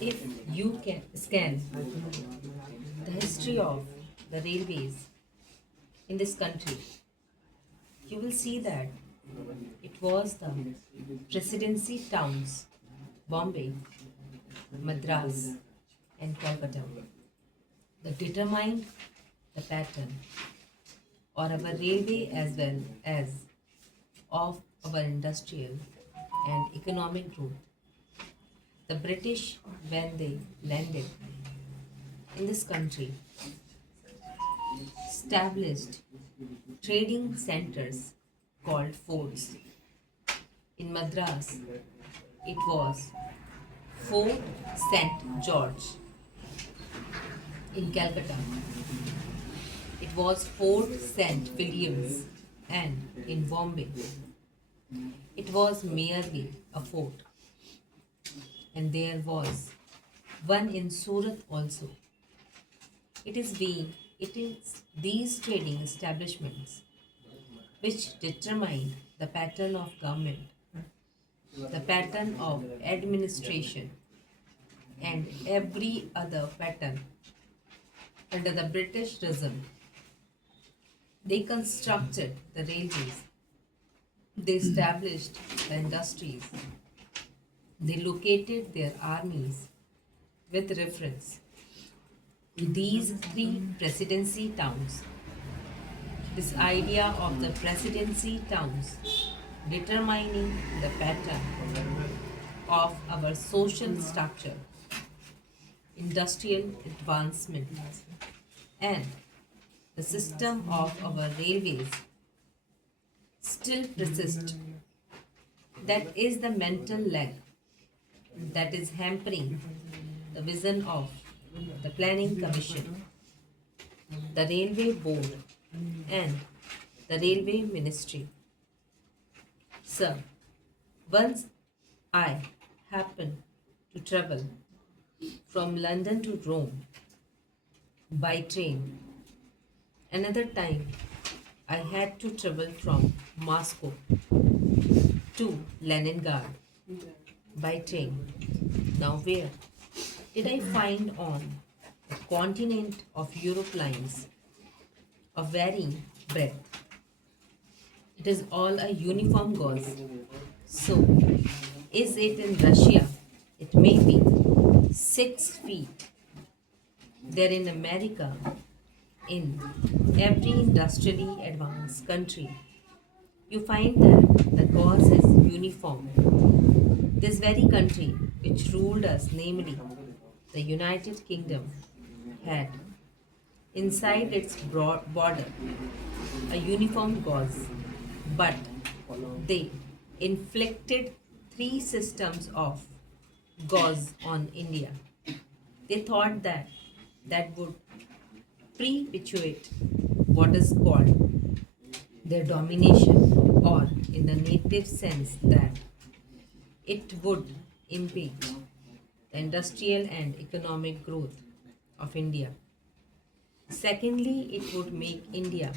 If you can scan the history of the railways in this country, you will see that it was the presidency towns Bombay, Madras, and Calcutta that determined the pattern or our railway as well as of our industrial and economic growth. The British, when they landed in this country, established trading centers called forts. In Madras, it was Fort St. George. In Calcutta, it was Fort St. Williams. And in Bombay, it was merely a fort. And there was one in Surat also. It is these trading establishments which determined the pattern of government, the pattern of administration, and every other pattern under the British regime. They constructed the railways, they established the industries, they located their armies with reference to these three presidency towns. This idea of the presidency towns determining the pattern of our social structure, industrial advancement, and the system of our railways still persist. That is the mental lag that is hampering the vision of the Planning Commission, the Railway Board, and the Railway Ministry. Sir, once I happened to travel from London to Rome by train. Another time, I had to travel from Moscow to Leningrad by train. Now, where did I find on the continent of Europe lines of varying breadth? It is all a uniform gauze. So, is it in Russia? It may be 6 feet. There in America, in every industrially advanced country, you find that the gauze is uniform. This very country which ruled us, namely the United Kingdom, had inside its broad border a uniform gauze, but they inflicted three systems of gauze on India. They thought that that would perpetuate what is called their domination, or in the native sense, that it would impede the industrial and economic growth of India. Secondly, it would make India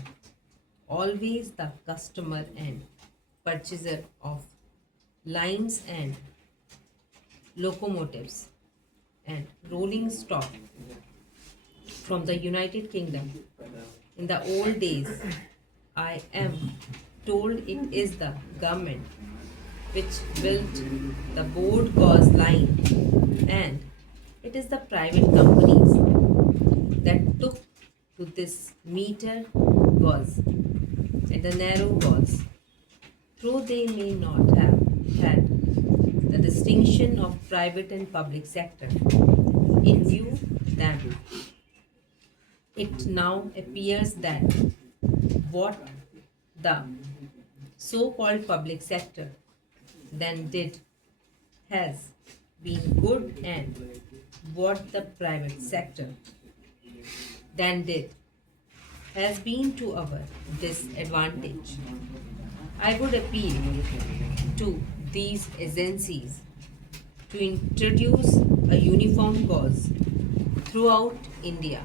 always the customer and purchaser of lines and locomotives and rolling stock from the United Kingdom. In the old days, I am told it is the government which built the board gauze line, and it is the private companies that took to this meter gauze and the narrow gauze. Though they may not have had the distinction of private and public sector in view, then it now appears that what the so-called public sector then did has been good, and what the private sector then did has been to our disadvantage. I would appeal to these agencies to introduce a uniform gauze throughout India.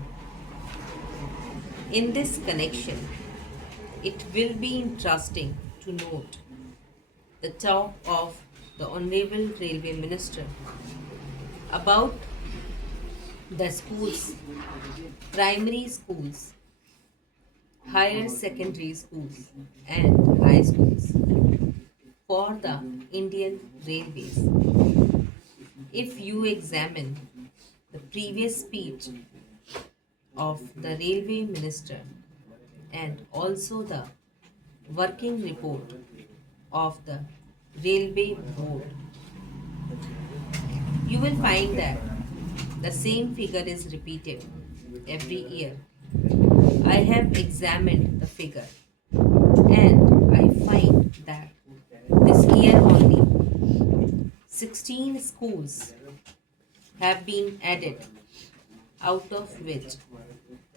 In this connection, it will be interesting to note the talk of the Honorable Railway Minister about The schools, primary schools, higher secondary schools, and high schools for the Indian Railways. If you examine the previous speech of the railway minister and also the working report of the railway board, you will find that the same figure is repeated every year. I have examined the figure and I find that this year only 16 schools have been added, out of which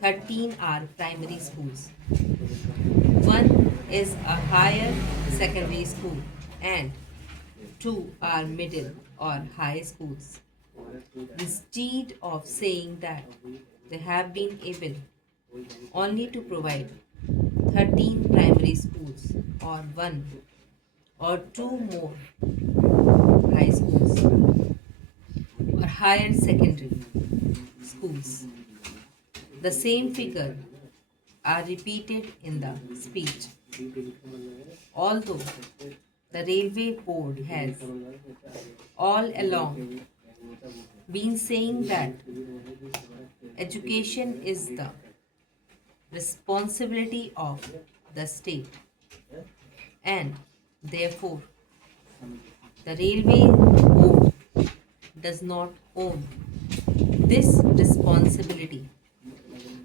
13 are primary schools. One is a higher secondary school and two are middle or high schools. Instead of saying that they have been able only to provide 13 primary schools or one or two more high schools or higher secondary schools. The same figure are repeated in the speech. Although the railway board has all along been saying that education is the responsibility of the state and therefore the railway board does not own this responsibility.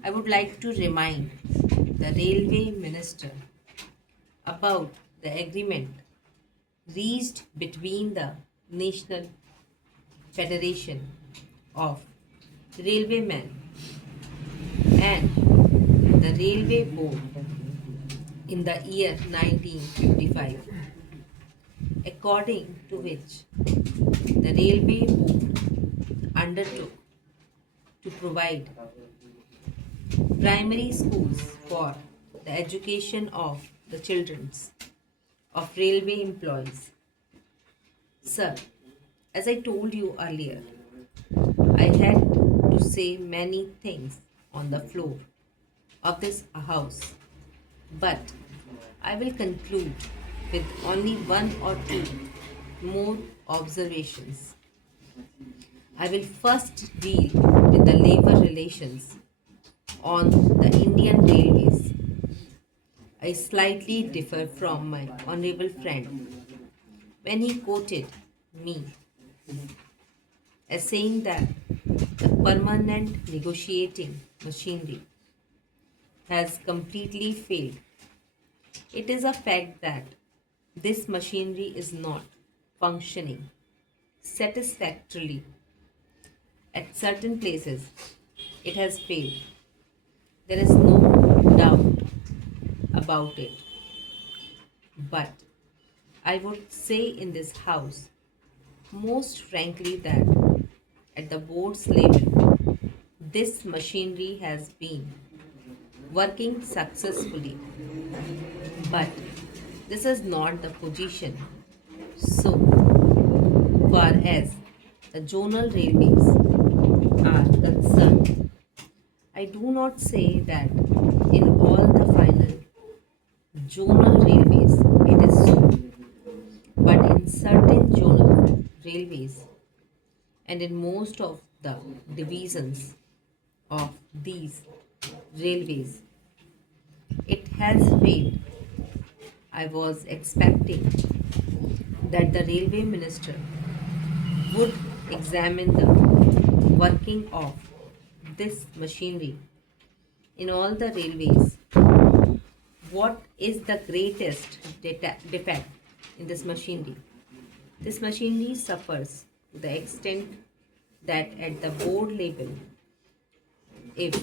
I would like to remind the railway minister about the agreement reached between the National Federation of Railwaymen and the Railway Board in the year 1955, according to which the Railway Board undertook to provide primary schools for the education of the children of railway employees. Sir, as I told you earlier, I had to say many things on the floor of this house, but I will conclude with only one or two more observations. I will first deal with the labor relations on the Indian Railways. I slightly differ from my honorable friend when he quoted me as saying that the permanent negotiating machinery has completely failed. It is a fact that this machinery is not functioning satisfactorily. At certain places, it has failed. There is no doubt about it. But I would say in this house, most frankly, that at the board's level, this machinery has been working successfully. But this is not the position so far as the zonal railways are concerned. I do not say that in all the final zonal railways it is so, but in certain zonal railways and in most of the divisions of these railways, it has failed. I was expecting that the railway minister would examine the working of this machinery in all the railways. What is the greatest defect in this machinery? This machinery suffers to the extent that at the board level, if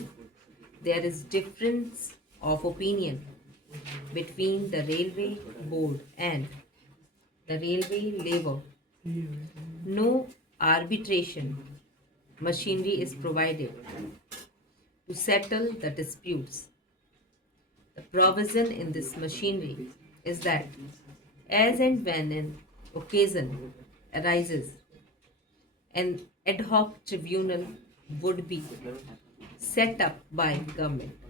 there is difference of opinion between the railway board and the railway labor, no arbitration machinery is provided to settle the disputes. The provision in this machinery is that as and when an occasion arises, an ad hoc tribunal would be set up by government.